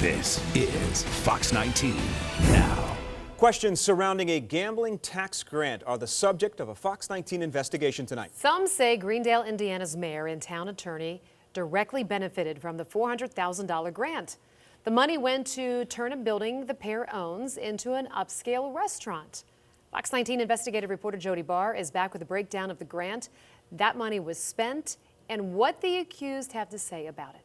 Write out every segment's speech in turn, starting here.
This is Fox 19 Now. Questions surrounding a gambling tax grant are the subject of a Fox 19 investigation tonight. Some say Greendale, Indiana's mayor and town attorney directly benefited from the $400,000 grant. The money went to turn a building the pair owns into an upscale restaurant. Fox 19 investigative reporter Jody Barr is back with a breakdown of the grant, that money was spent, and what the accused have to say about it.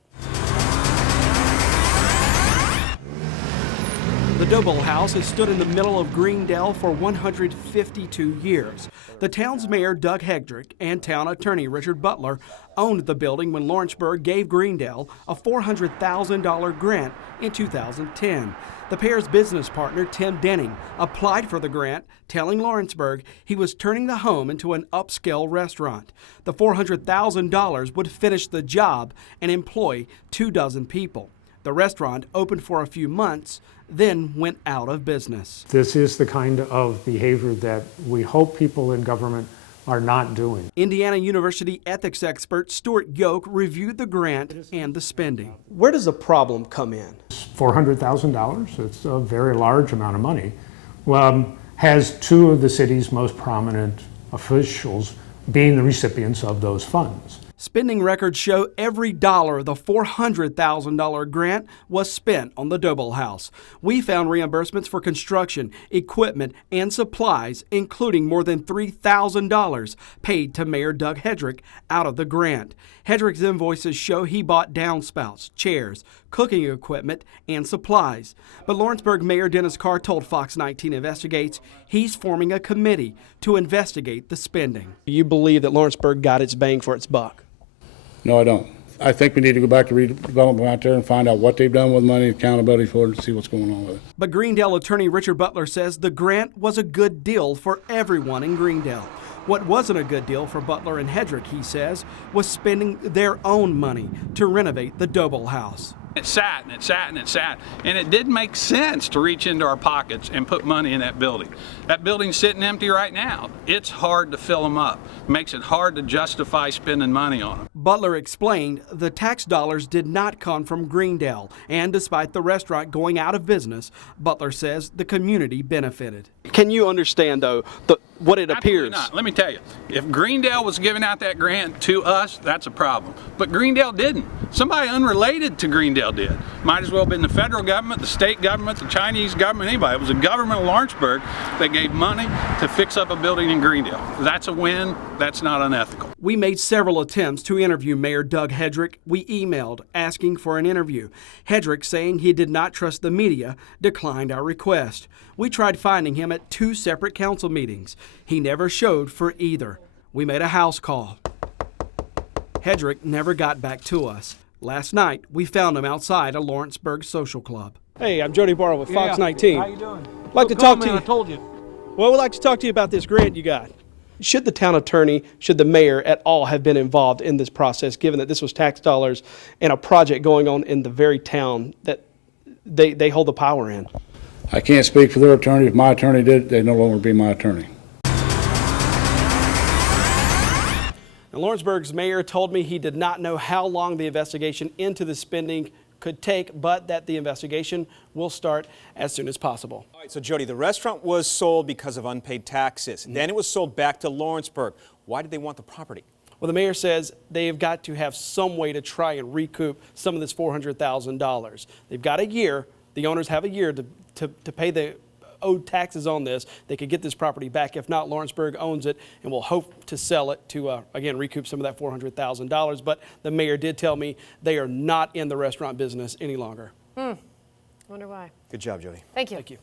The Double House has stood in the middle of Greendale for 152 years. The town's mayor, Doug Hedrick, and town attorney, Richard Butler, owned the building when Lawrenceburg gave Greendale a $400,000 grant in 2010. The pair's business partner, Tim Denning, applied for the grant, telling Lawrenceburg he was turning the home into an upscale restaurant. The $400,000 would finish the job and employ 24 people. The restaurant opened for a few months, then went out of business. This is the kind of behavior that we hope people in government are not doing. Indiana University ethics expert Stuart Yoke reviewed the grant and the spending. Where does the problem come in? $400,000, it's a very large amount of money, has two of the city's most prominent officials being the recipients of those funds. Spending records show every dollar of the $400,000 grant was spent on the Double House. We found reimbursements for construction, equipment, and supplies, including more than $3,000 paid to Mayor Doug Hedrick out of the grant. Hedrick's invoices show he bought downspouts, chairs, cooking equipment, and supplies. But Lawrenceburg Mayor Dennis Carr told Fox 19 Investigates he's forming a committee to investigate the spending. You believe that Lawrenceburg got its bang for its buck? No, I don't. I think we need to go back to redevelopment out there and find out what they've done with money, accountability for it, and see what's going on with it. But Greendale attorney Richard Butler says the grant was a good deal for everyone in Greendale. What wasn't a good deal for Butler and Hedrick, he says, was spending their own money to renovate the Double House. It sat and it sat and it sat, and it didn't make sense to reach into our pockets and put money in that building. That building's sitting empty right now. It's hard to fill them up. It makes it hard to justify spending money on them. Butler explained the tax dollars did not come from Greendale, and despite the restaurant going out of business, Butler says the community benefited. Can you understand, though, what it appears? Absolutely not. Let me tell you, if Greendale was giving out that grant to us, that's a problem. But Greendale didn't. Somebody unrelated to Greendale did. Might as well have been the federal government, the state government, the Chinese government, anybody. It was the government of Lawrenceburg that gave money to fix up a building in Greendale. That's a win. That's not unethical. We made several attempts to interview Mayor Doug Hedrick. We emailed asking for an interview. Hedrick, saying he did not trust the media, declined our request. We tried finding him at 2 separate council meetings. He never showed for either. We made a house call. Hedrick never got back to us. Last night, we found him outside a Lawrenceburg social club. Hey, I'm Jody Barr with Fox 19. How you doing? I'd like to talk to you. I told you. Well, we'd like to talk to you about this grant you got. Should the town attorney, should the mayor at all have been involved in this process, given that this was tax dollars and a project going on in the very town that they hold the power in? I can't speak for their attorney. If my attorney did, they'd no longer be my attorney. And Lawrenceburg's mayor told me he did not know how long the investigation into the spending could take, but that the investigation will start as soon as possible. All right, so Jody, the restaurant was sold because of unpaid taxes. Then it was sold back to Lawrenceburg. Why did they want the property? Well, the mayor says they've got to have some way to try and recoup some of this $400,000. They've got a year. The owners have a year to pay the owed taxes on this. They could get this property back. If not, Lawrenceburg owns it and will hope to sell it to, again, recoup some of that $400,000. But the mayor did tell me they are not in the restaurant business any longer. Wonder why. Good job, Jody. Thank you. Thank you.